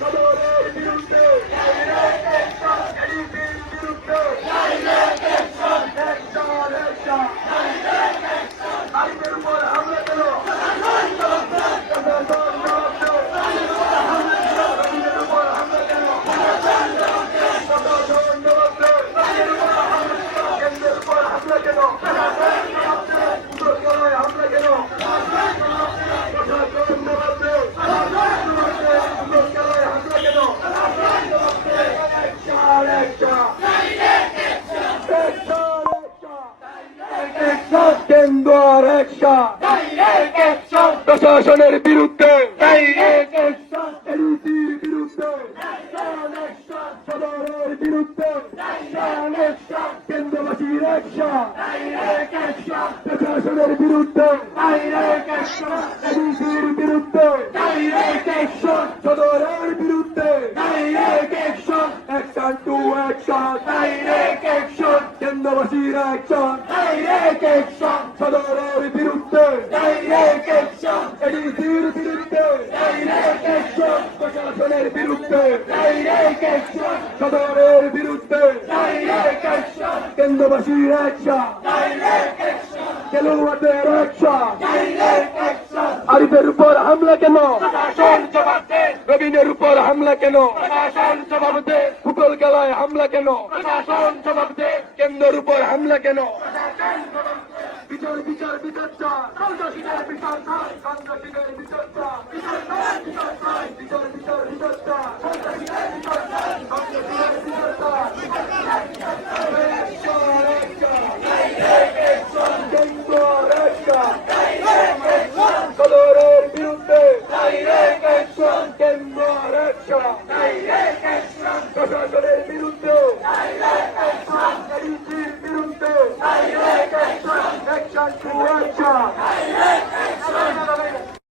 সদরের বিরুদ্ধে এডিসির বিরুদ্ধে নারীদের উপর হামলা কেন কেন্দ্র প্রশাসনের বিরুদ্ধে এডিসির বিরুদ্ধে সদরের বিরুদ্ধে কেন্দ্রবাসীর প্রশাসনের বিরুদ্ধে এডিসির বিরুদ্ধে সদরের বিরুদ্ধে অ্যাকশন টু অ্যাকশন কেন্দ্রবাসীর অ্যাকশন সদরের বিরুদ্ধে এডিসির বিরুদ্ধে প্রশাসনের বিরুদ্ধে সদরের বিরুদ্ধে কেন্দ্রবাসীর খেলোয়াড়দের আরিফের উপর হামলা কেন রবিনের উপর হামলা কেন ফুটবল খেলায় হামলা কেন কেন্দ্রের উপর হামলা কেন বিচার বিচার বিচার চাই সন্ত্রাসীদের বিচার চাই সন্ত্রাসীদের বিচার চাই বিচার চাই বিচার বিচার বিচার চাই সন্ত্রাসীদের বিচার চাই সন্ত্রাসীদের বিচার চাই সদরের বিরুদ্ধে প্রশাসনের বিরুদ্ধে বিরুদ্ধে অ্যাকশন টু